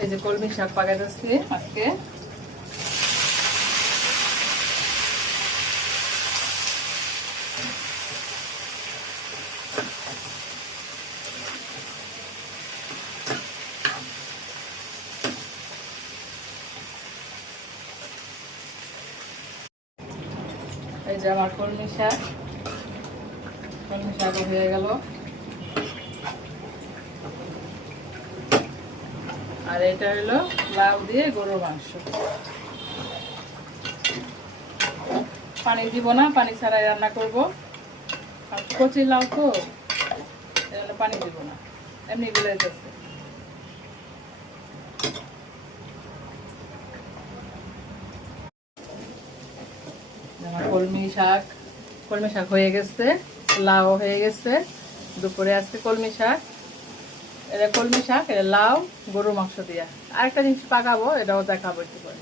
এই যে কলমি শাক পাকাইতেছি আজকে। এই যে আমার কলমি শাক হয়ে গেল। আর এটা হলো লাউ দিয়ে গরুর মাংস। পানি দিব না, পানি ছাড়াই রান্না করব। আর কচি লাউ তো এজন্য পানি দিব না, এমনি গলে যাচ্ছে। আমার কলমি শাক হয়ে গেছে, লাউ হয়ে গেছে। দুপুরে আজকে কলমি শাক, এটা লাউ গরুর মাংস দিয়া। আরেকটা জিনিস পাকাবো, এটাও দেখাবো একটু পরে।